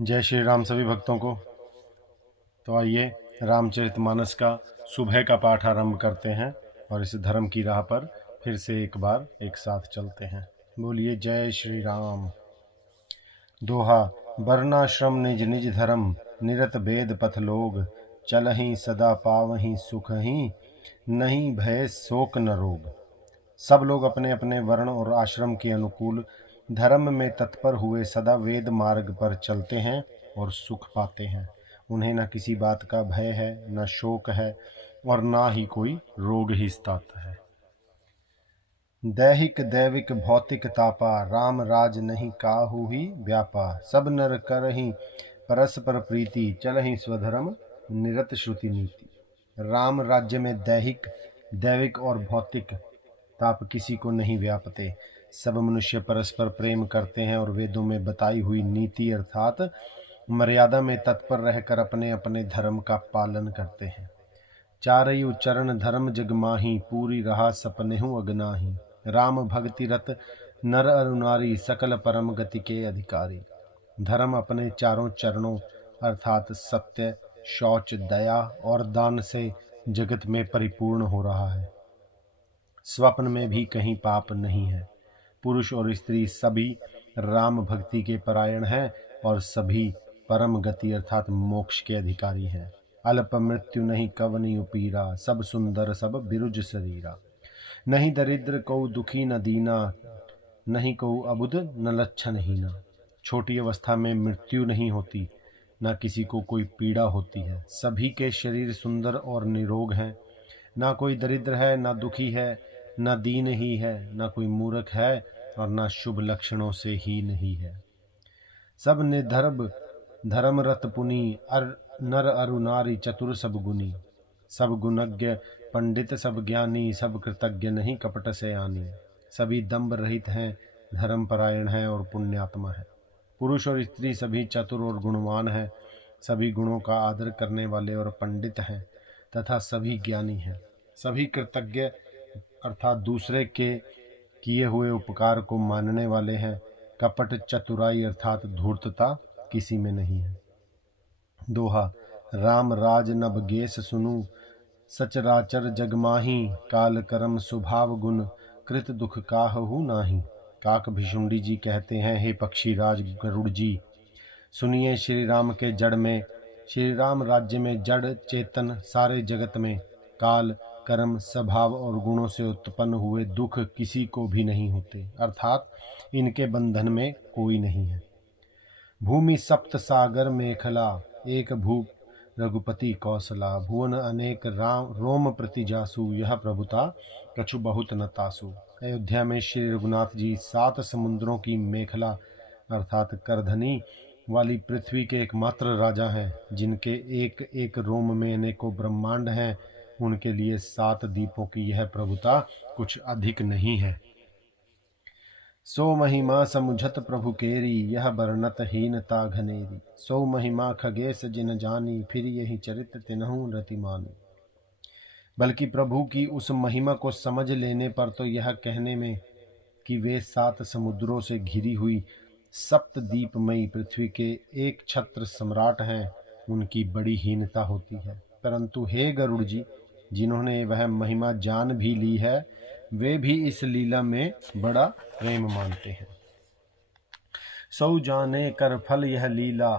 जय श्री राम सभी भक्तों को। तो आइए रामचरितमानस का सुबह का पाठ आरंभ करते हैं और इस धर्म की राह पर फिर से एक बार एक साथ चलते हैं। बोलिए जय श्री राम। दोहा। वर्णाश्रम निज निज धर्म, निरत भेद पथ लोग, चलहि सदा पावहि सुखहि, नहीं भय शोक न रोग। सब लोग अपने अपने वर्ण और आश्रम के अनुकूल धर्म में तत्पर हुए सदा वेद मार्ग पर चलते हैं और सुख पाते हैं। उन्हें न किसी बात का भय है, न शोक है और ना ही कोई रोग ही सताता है। दैहिक दैविक भौतिक तापा, राम राज नहीं काहू ही व्यापा। सब नर करहि परस्पर प्रीति, चलहि स्वधर्म निरत श्रुति नीति। राम राज्य में दैहिक दैविक और भौतिक ताप किसी को नहीं व्यापते। सब मनुष्य परस्पर प्रेम करते हैं और वेदों में बताई हुई नीति अर्थात मर्यादा में तत्पर रहकर अपने अपने धर्म का पालन करते हैं। चारयु चरण धर्म जग माही, पूरी रहा सपनेहु अगनाही। राम भक्ति रत नर अरु नारी, सकल परम गति के अधिकारी। धर्म अपने चारों चरणों अर्थात सत्य, शौच, दया और दान से जगत में परिपूर्ण हो रहा है। स्वप्न में भी कहीं पाप नहीं है। पुरुष और स्त्री सभी राम भक्ति के परायण हैं और सभी परम गति अर्थात मोक्ष के अधिकारी हैं। अल्प मृत्यु नहीं कवनि उपीरा, सब सुंदर सब बिरुज शरीरा। नहीं दरिद्र को दुखी न दीना, नहीं को अबुध न लक्षण हीना। छोटी अवस्था में मृत्यु नहीं होती, न किसी को कोई पीड़ा होती है। सभी के शरीर सुंदर और निरोग हैं। ना कोई दरिद्र है, ना दुखी है, ना दीन ही है, ना कोई मूर्ख है और ना शुभ लक्षणों से ही नहीं है। सब निधर्म धर्म रत पुनि, नर अरु नारी चतुर सब गुनी। सब गुणज्ञ पंडित सब ज्ञानी, सब कृतज्ञ नहीं कपट से आनी। सभी दंभ रहित हैं, धर्म परायण हैं और पुण्यात्मा है। पुरुष और स्त्री सभी चतुर और गुणवान हैं, सभी गुणों का आदर करने वाले और पंडित हैं तथा सभी ज्ञानी हैं। सभी कृतज्ञ अर्थात दूसरे के किए हुए उपकार को मानने वाले हैं। कपट चतुराई अर्थात धूर्तता किसी में नहीं है। दोहा। राम राज नभ गेस सुनु, सचराचर जगमाही। काल कर्म स्वभाव गुण, कृत दुख काहू नाही। काक भिशुंडी जी कहते हैं, हे पक्षी राज गरुड़ जी, सुनिए श्री राम के जड़ में, श्री राम राज्य में जड़ चेतन सारे जगत में काल कर्म स्वभाव और गुणों से उत्पन्न हुए दुख किसी को भी नहीं होते, अर्थात इनके बंधन में कोई नहीं है। भूमि सप्त सागर मेखला, एक भूप रघुपति कौशला। भुवन अनेक राम रोम प्रति जासु, यह प्रभुता कछु बहुत न तासु। अयोध्या में श्री रघुनाथ जी 7 समुद्रों की मेखला अर्थात करधनी वाली पृथ्वी के एकमात्र राजा हैं, जिनके एक एक रोम में अनेकों ब्रह्मांड हैं। उनके लिए 7 दीपों की यह प्रभुता कुछ अधिक नहीं है। सो महिमा समुझत प्रभु केरी, यह बरनत हीनता घनेरी। सो महिमा खगेश जिन जानी, फिर यही चरित तिन्हु रति मानी। बल्कि प्रभु की उस महिमा को समझ लेने पर तो यह कहने में कि वे 7 समुद्रों से घिरी हुई सप्तद्वीपमयी पृथ्वी के एक छत्र सम्राट हैं, उनकी बड़ी हीनता होती है। परंतु हे गरुड़ जी, जिन्होंने वह महिमा जान भी ली है, वे भी इस लीला में बड़ा प्रेम मानते हैं। सौ जाने कर फल यह लीला,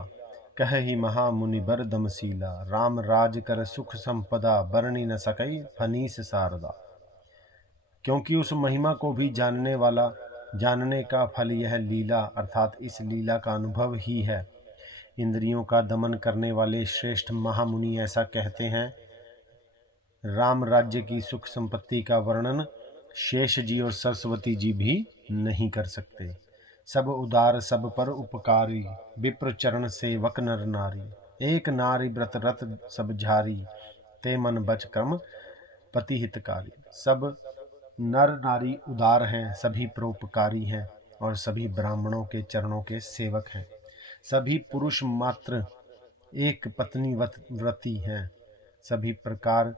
कह ही महामुनि बर दमशीला। राम राज कर सुख संपदा, बरनी न सकई फनीस शारदा। क्योंकि उस महिमा को भी जानने वाला, जानने का फल यह लीला अर्थात इस लीला का अनुभव ही है। इंद्रियों का दमन करने वाले श्रेष्ठ महामुनि ऐसा कहते हैं। राम राज्य की सुख संपत्ति का वर्णन शेष जी और सरस्वती जी भी नहीं कर सकते। सब उदार सब पर उपकारी, विप्र चरण सेवक नर नारी। एक नारी व्रत रत सब झारी, ते मन बच क्रम पति हितकारी। सब नर नारी उदार हैं, सभी परोपकारी हैं और सभी ब्राह्मणों के चरणों के सेवक हैं। सभी पुरुष मात्र एक पत्नी व्रती हैं। सभी प्रकार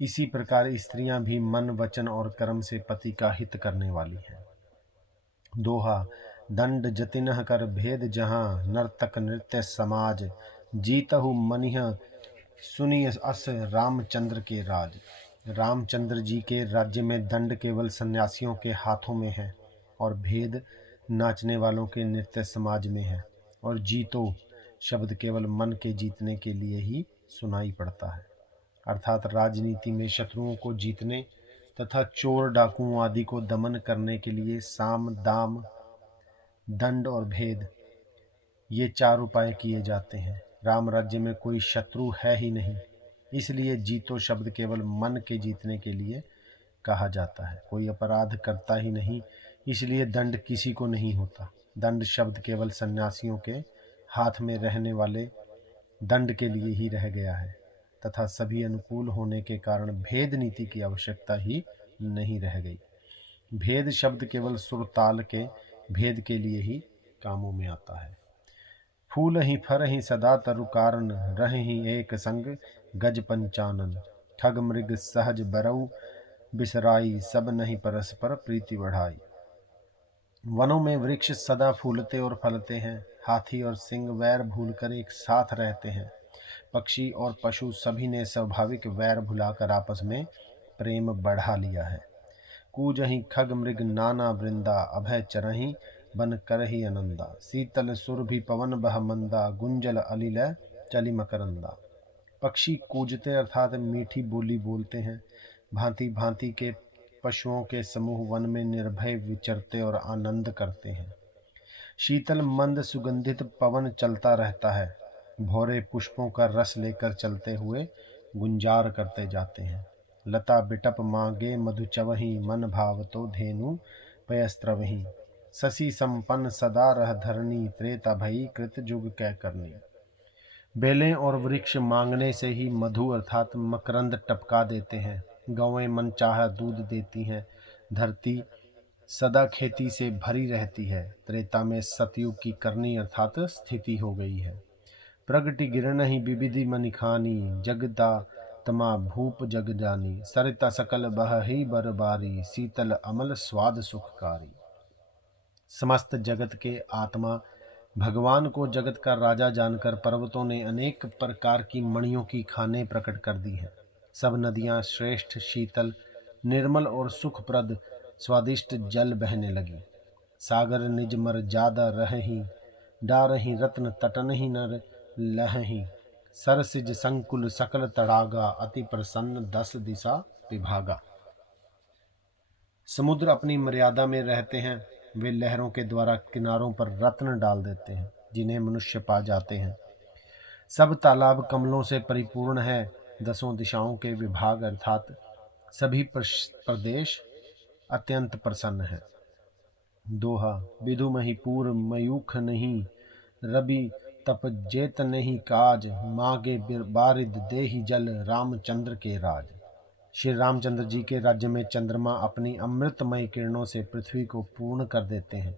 इसी प्रकार स्त्रियां भी मन वचन और कर्म से पति का हित करने वाली हैं। दोहा। दंड जतिन कर भेद जहाँ, नर्तक नृत्य समाज। जीतहु मनिह सुनिय अस रामचंद्र के राज। रामचंद्र जी के राज्य में दंड केवल सन्यासियों के हाथों में है, और भेद नाचने वालों के नृत्य समाज में है, और जीतो शब्द केवल मन के जीतने के लिए ही सुनाई पड़ता है। अर्थात राजनीति में शत्रुओं को जीतने तथा चोर डाकुओं आदि को दमन करने के लिए साम दाम दंड और भेद, ये 4 उपाय किए जाते हैं। राम राज्य में कोई शत्रु है ही नहीं, इसलिए जीतो शब्द केवल मन के जीतने के लिए कहा जाता है। कोई अपराध करता ही नहीं, इसलिए दंड किसी को नहीं होता। दंड शब्द केवल सन्यासियों के हाथ में रहने वाले दंड के लिए ही रह गया है, तथा सभी अनुकूल होने के कारण भेद नीति की आवश्यकता ही नहीं रह गई। भेद शब्द केवल सुर ताल के भेद के लिए ही कामों में आता है। फूल ही फर ही सदा तरु कारण, रह ही एक संग गज पंचानन। ठग मृग सहज बरऊ बिसराई, सब नहीं परस्पर प्रीति बढ़ाई। वनों में वृक्ष सदा फूलते और फलते हैं, हाथी और सिंह वैर भूलकर एक साथ रहते हैं। पक्षी और पशु सभी ने स्वाभाविक वैर भुलाकर आपस में प्रेम बढ़ा लिया है। कूजहि खग मृग नाना वृंदा, अभय चरहि बन करहि आनंदा। शीतल सुरभि पवन बह मंदा, गुंजल अलिल चलि मकरंदा। पक्षी कूजते अर्थात मीठी बोली बोलते हैं। भांति भांति के पशुओं के समूह वन में निर्भय विचरते और आनंद करते हैं। शीतल मंद सुगंधित पवन चलता रहता है। भौरे पुष्पों का रस लेकर चलते हुए गुंजार करते जाते हैं। लता बिटप मांगे मधु चवहि, मन भाव तो धेनु पयस्त्रवहि। शशि संपन्न सदा रह धरनी, त्रेता भई कृत जुग कै करनी। बेलें और वृक्ष मांगने से ही मधु अर्थात मकरंद टपका देते हैं। गौएं मनचाहा दूध देती हैं। धरती सदा खेती से भरी रहती है। त्रेता में सतयुग की करनी अर्थात स्थिति हो गई है। प्रगति गिरनहि विविधि मनिखानी, जगदा तमा भूप जग जानी। सरिता सकल बहहि बरबारी, शीतल अमल स्वाद सुखकारी। समस्त जगत के आत्मा भगवान को जगत का राजा जानकर पर्वतों ने अनेक प्रकार की मणियों की खानें प्रकट कर दी हैं। सब नदियां श्रेष्ठ शीतल निर्मल और सुखप्रद स्वादिष्ट जल बहने लगी। सागर निज मर जादा रहहि, डारहि रत्न तटनहि नर लहहि। सरसिज संकुल सकल तड़ागा, अति प्रसन्न 10 दिशा विभागा। समुद्र अपनी मर्यादा में रहते हैं। वे लहरों के द्वारा किनारों पर रत्न डाल देते हैं, जिन्हें मनुष्य पा जाते हैं। सब तालाब कमलों से परिपूर्ण है। 10 दिशाओं के विभाग अर्थात सभी प्रदेश अत्यंत प्रसन्न है। दोहा। विधु महिपूर मयूख नहीं, रवि तप जेत नहीं काज। मागे बारिद देहि जल, रामचंद्र के राज। श्री रामचंद्र जी के राज्य में चंद्रमा अपनी अमृतमय किरणों से पृथ्वी को पूर्ण कर देते हैं।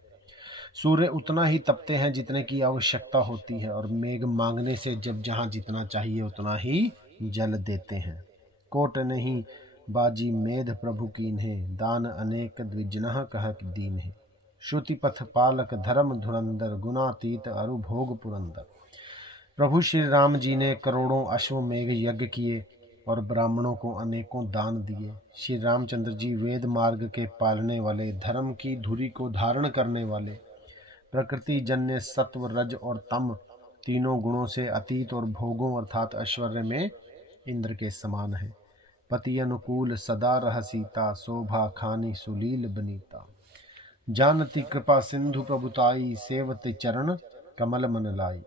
सूर्य उतना ही तपते हैं जितने की आवश्यकता होती है, और मेघ मांगने से जब जहाँ जितना चाहिए उतना ही जल देते हैं। कोट नहीं बाजी मेध प्रभु कीन्हे, दान अनेक द्विजनः कह दीन्हे। श्रुति पथ पालक धर्म धुरंधर, गुणातीत अरु भोग पुरंदर। प्रभु श्री राम जी ने करोड़ों अश्वमेघ यज्ञ किए और ब्राह्मणों को अनेकों दान दिए। श्री रामचंद्र जी वेद मार्ग के पालने वाले, धर्म की धुरी को धारण करने वाले, प्रकृति जन्य सत्व रज और तम तीनों गुणों से अतीत और भोगों अर्थात ऐश्वर्य में इंद्र के समान है। पति अनुकूल सदा रह सीता, शोभा खानी सुलील बनीता। जानती कृपा सिंधु प्रभुताई, सेवति चरण कमल मन लाई।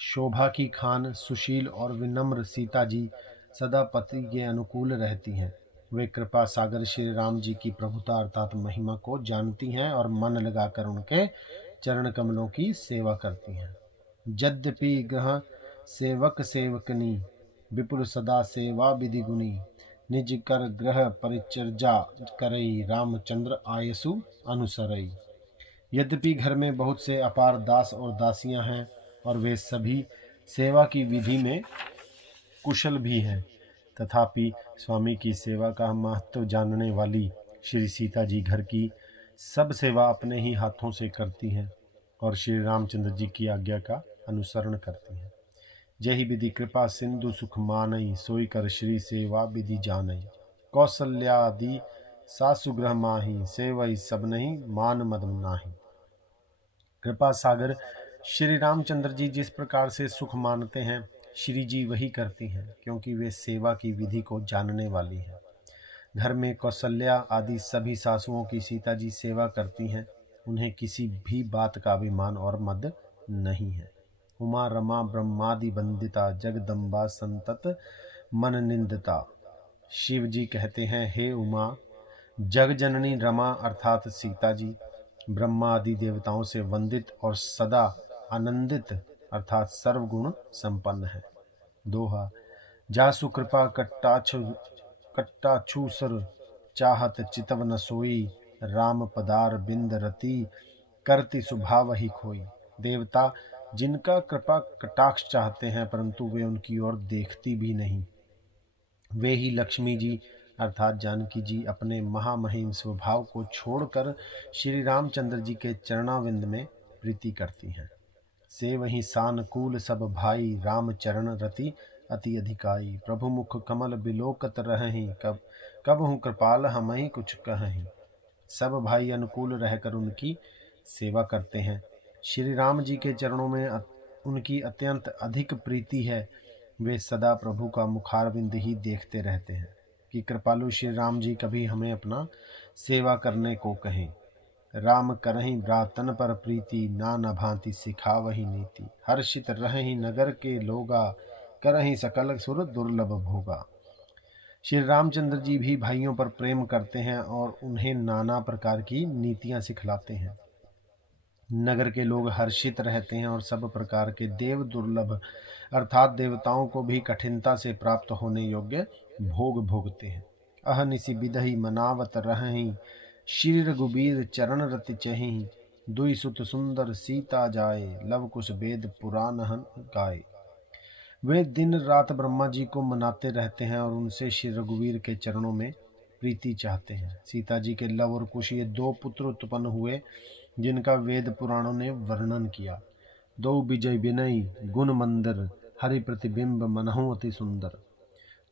शोभा की खान सुशील और विनम्र सीता जी सदा पति के अनुकूल रहती हैं। वे कृपा सागर श्री राम जी की प्रभुता अर्थात महिमा को जानती हैं और मन लगाकर उनके चरण कमलों की सेवा करती हैं। यद्यपि ग्रह सेवक सेवकनी, विपुल सदा सेवा विधि गुनी। निज कर ग्रह परिचर्या करई, रामचंद्र आयसु अनुसरई। यद्यपि घर में बहुत से अपार दास और दासियां हैं और वे सभी सेवा की विधि में कुशल भी हैं, तथापि स्वामी की सेवा का महत्व जानने वाली श्री सीता जी घर की सब सेवा अपने ही हाथों से करती हैं और श्री रामचंद्र जी की आज्ञा का अनुसरण करती हैं। जही विधि कृपा सिंधु सुख मानई, सोई कर श्री सेवा विधि जानई। कौशल्यादि सासु ग्रह माही, सेवई सब नहीं मान मद नाही। कृपा सागर श्री रामचंद्र जी जिस प्रकार से सुख मानते हैं, श्री जी वही करती हैं, क्योंकि वे सेवा की विधि को जानने वाली हैं। घर में कौशल्या आदि सभी सासुओं की सीता जी सेवा करती हैं। उन्हें किसी भी बात का अभिमान और मद नहीं है। उमा रमा ब्रह्मादि वंदिता, जगदम्बा संतत मन निंदिता। शिव जी कहते हैं, हे उमा, जग जननी रमा अर्थात सीता जी ब्रह्मा आदि देवताओं से वंदित और सदा आनंदित अर्थात सर्वगुण संपन्न है। दोहा। जासु कृपा कट्टाछूसर, चाहत चितव न सोई। राम पदार बिंद रति, करति सुभाव ही खोई। देवता जिनका कृपा कटाक्ष चाहते हैं, परंतु वे उनकी ओर देखती भी नहीं, वे ही लक्ष्मी जी अर्थात जानकी जी अपने महामहिम स्वभाव को छोड़कर श्री रामचंद्र जी के चरणाविंद में प्रीति करती हैं। से वही सानकूल सब भाई, राम चरण रति अति अधिकाई। प्रभु मुख कमल बिलोकत रहहि, कब कब हूँ कृपाल हमहि कुछ कहहि। सब भाई अनुकूल रहकर उनकी सेवा करते हैं। श्री राम जी के चरणों में उनकी अत्यंत अधिक प्रीति है। वे सदा प्रभु का मुखारविंद ही देखते रहते हैं कि कृपालु श्री राम जी कभी हमें अपना सेवा करने को कहें। राम करहि भ्रातन पर प्रीति, नाना भांति सिखावहि नीति। हर्षित रहहि नगर के लोगा, करहि सकल सुर दुर्लभ भोगा। श्री रामचंद्र जी भी भाइयों पर प्रेम करते हैं और उन्हें नाना प्रकार की नीतियां सिखलाते हैं। नगर के लोग हर्षित रहते हैं और सब प्रकार के देव दुर्लभ अर्थात देवताओं को भी कठिनता से प्राप्त होने योग्य भोग भोगते हैं। अहनिशि बिदहि मनावत रहहि, श्री रघुबीर चरण रति चहि। दुई सुत सुंदर सीता जाए, लव कुश वेद पुराण गाए। वे दिन रात ब्रह्मा जी को मनाते रहते हैं और उनसे श्री रघुवीर के चरणों में प्रीति चाहते हैं। सीता जी के लव और कुश ये दो पुत्र उत्पन्न हुए, जिनका वेद पुराणों ने वर्णन किया। दो विजय विनयी गुण मंदिर, हरि प्रतिबिंब मनहु अति सुंदर।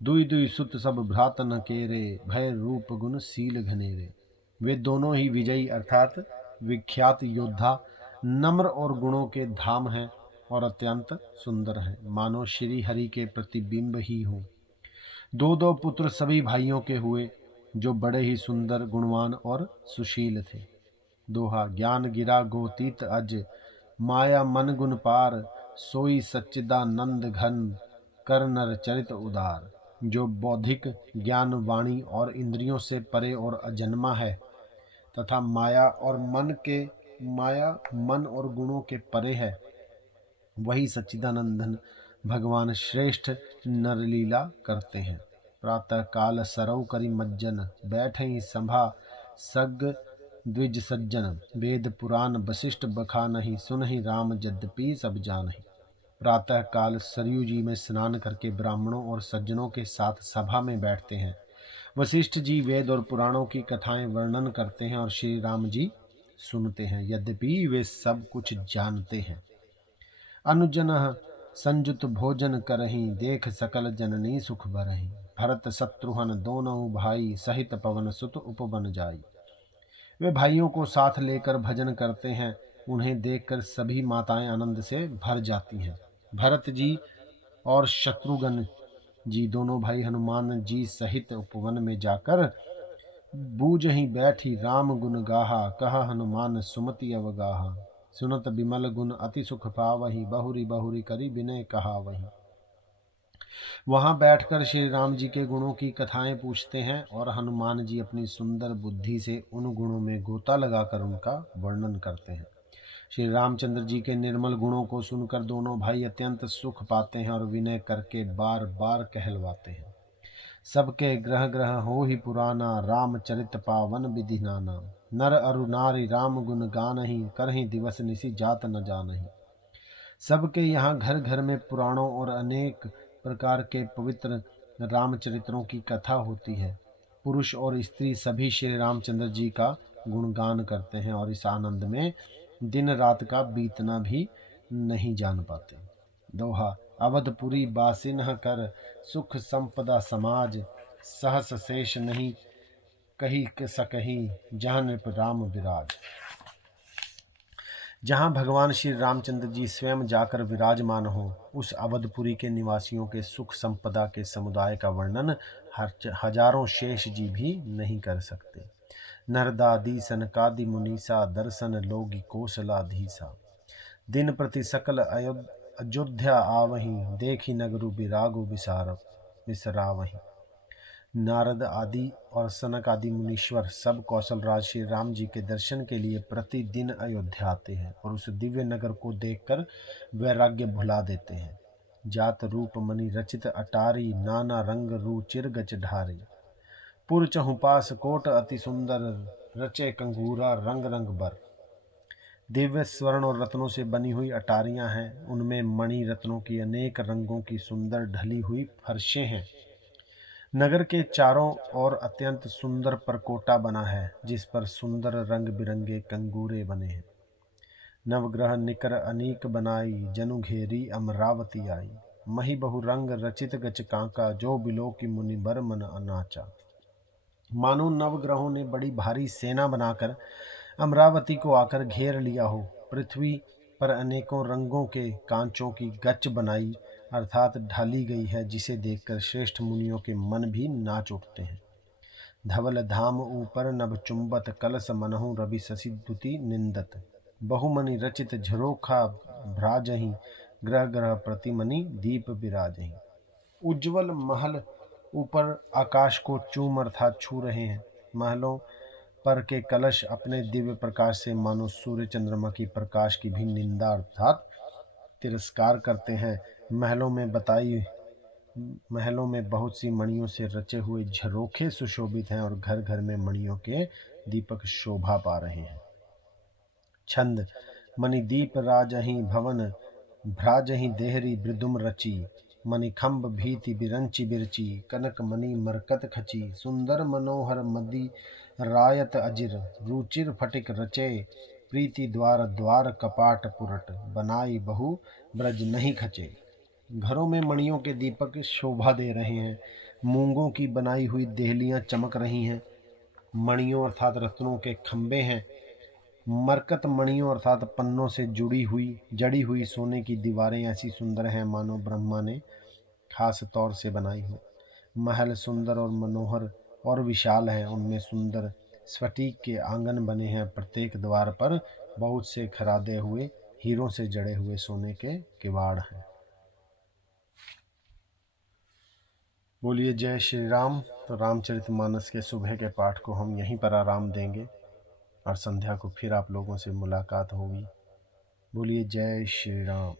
दुई दुई सुत सब भ्रात न केरे, भय रूप गुण सील घनेरे। वे दोनों ही विजयी अर्थात विख्यात योद्धा, नम्र और गुणों के धाम हैं और अत्यंत सुंदर हैं, मानो श्री हरि के प्रतिबिंब ही हो। दो दो पुत्र सभी भाइयों के हुए, जो बड़े ही सुंदर गुणवान और सुशील थे। दोहा। ज्ञान गिरा गोतीत अज, माया मन गुण पार। सोई सच्चिदानंद घन, कर नर चरित उदार। जो बौद्धिक ज्ञान वाणी और इंद्रियों से परे और अजन्मा है तथा माया मन और गुणों के परे है, वही सच्चिदानंदन भगवान श्रेष्ठ नरलीला करते हैं। प्रातः काल सरौ करि मज्जन, बैठई सभा सग द्विज सज्जन। वेद पुराण वशिष्ठ बखानहि, सुनहि राम यद्यपि सब जानहि। प्रातः काल सरयू जी में स्नान करके ब्राह्मणों और सज्जनों के साथ सभा में बैठते हैं। वशिष्ठ जी वेद और पुराणों की कथाएं वर्णन करते हैं और श्री राम जी सुनते हैं, यद्यपि वे सब कुछ जानते हैं। अनुजन संजुत भोजन करहि, देख सकल जननी सुख भरहि। भरत शत्रुघ्न दोनों भाई, सहित पवन सुत उपवन जाई। वे भाइयों को साथ लेकर भजन करते हैं। उन्हें देखकर सभी माताएं आनंद से भर जाती हैं। भरत जी और शत्रुघ्न जी दोनों भाई हनुमान जी सहित उपवन में जाकर बूझहि बैठी राम गुण गाहा। कहा हनुमान सुमति अवगाहा। सुनत बिमल गुण अति सुख पावहि, बहुरी बहुरी करी विनय कहावहि। वहां बैठकर श्री राम जी के गुणों की कथाएं पूछते हैं और हनुमान जी अपनी सुंदर बुद्धि से उन गुणों में गोता लगाकर उनका वर्णन करते हैं। श्री रामचंद्र जी के निर्मल गुणों को सुनकर दोनों भाई अत्यंत सुख पाते हैं और विनय करके बार बार कहलवाते हैं। सबके ग्रह ग्रह हो ही पुराना, रामचरित पावन विधि नाना। नर अरु नारी राम गुण गानहि, करहि दिवस निशि जात न जानहि। सबके यहाँ घर घर में पुराणों और अनेक प्रकार के पवित्र रामचरित्रों की कथा होती है। पुरुष और स्त्री सभी श्री रामचंद्र जी का गुणगान करते हैं और इस आनंद में दिन रात का बीतना भी नहीं जान पाते। दोहा। अवधपुरी बासिन्ह कर सुख संपदा समाज, सहस शेष नहीं कही सकही जहाँ नृप राम विराज। जहाँ भगवान श्री रामचंद्र जी स्वयं जाकर विराजमान हो, उस अवधपुरी के निवासियों के सुख संपदा के समुदाय का वर्णन हजारों शेष जी भी नहीं कर सकते। नरदादी सनकादि मुनीसा, दर्शन लोगी कोसलाधीसा। दिन प्रति सकल अयोध्या आवहीं, देखी नगरु विरागु विसरावहीं। नारद आदि और सनक आदि मुनीश्वर सब कौशल राज श्री राम जी के दर्शन के लिए प्रतिदिन अयोध्या आते हैं और उस दिव्य नगर को देखकर वैराग्य भुला देते हैं। जात रूप मणि रचित अटारी, नाना रंग रुचिर गच ढारी। पुर चहु पास कोट अति सुंदर, रचे कंगूरा रंग रंग बर। दिव्य स्वर्ण और रत्नों से बनी हुई अटारियां हैं, उनमें मणि रत्नों की अनेक रंगों की सुंदर ढली हुई फर्शें हैं। नगर के चारों ओर अत्यंत सुंदर परकोटा बना है, जिस पर सुंदर रंग बिरंगे कंगूरे बने हैं। नवग्रह निकर अनीक बनाई, जनु घेरी अमरावती आई। मही बहु रंग रचित गच कांका, जो बिलो की मुनि बर मन अनाचा। मानो नवग्रहों ने बड़ी भारी सेना बनाकर अमरावती को आकर घेर लिया हो। पृथ्वी पर अनेकों रंगों के कांचों की गच बनाई अर्थात ढाली गई है, जिसे देखकर श्रेष्ठ मुनियों के मन भी नाच उठते हैं। धवल धाम ऊपर नभ चुंबत, कलश मनहु रवि शशि दुति निंदत। बहुमनि रचित झरोखा भ्राजहि, ग्रह ग्रह प्रतिमनि दीप विराजहि। उज्ज्वल महल ऊपर आकाश को चूम अर्थात छू रहे हैं। महलों पर के कलश अपने दिव्य प्रकाश से मानो सूर्य चंद्रमा की प्रकाश की भी निंदा अर्थात तिरस्कार करते हैं। महलों में बहुत सी मणियों से रचे हुए झरोखे सुशोभित हैं और घर घर में मणियों के दीपक शोभा पा रहे हैं। छंद। मणिदीप राजहि भवन, भ्राजहि देहरी मृदुम रची। मणिखंभ भीति बिरंची बिरची, कनक मणि मरकत खची। सुंदर मनोहर मदि रायत अजिर, रुचिर फटिक रचे। प्रीति द्वार द्वार कपाट पुरट, बनाई बहु ब्रज नहीं खचे। घरों में मणियों के दीपक शोभा दे रहे हैं। मूंगों की बनाई हुई देहलियां चमक रही हैं। मणियों अर्थात रत्नों के खंभे हैं। मरकत मणियों अर्थात पन्नों से जड़ी हुई सोने की दीवारें ऐसी सुंदर हैं मानो ब्रह्मा ने खास तौर से बनाई हो। महल सुंदर और मनोहर और विशाल है। उनमें सुंदर स्फटिक के आंगन बने हैं। प्रत्येक द्वार पर बहुत से खरादे हुए हीरों से जड़े हुए सोने के किवाड़ हैं। बोलिए जय श्री राम। तो रामचरितमानस के सुबह के पाठ को हम यहीं पर आराम देंगे और संध्या को फिर आप लोगों से मुलाकात होगी। बोलिए जय श्री राम।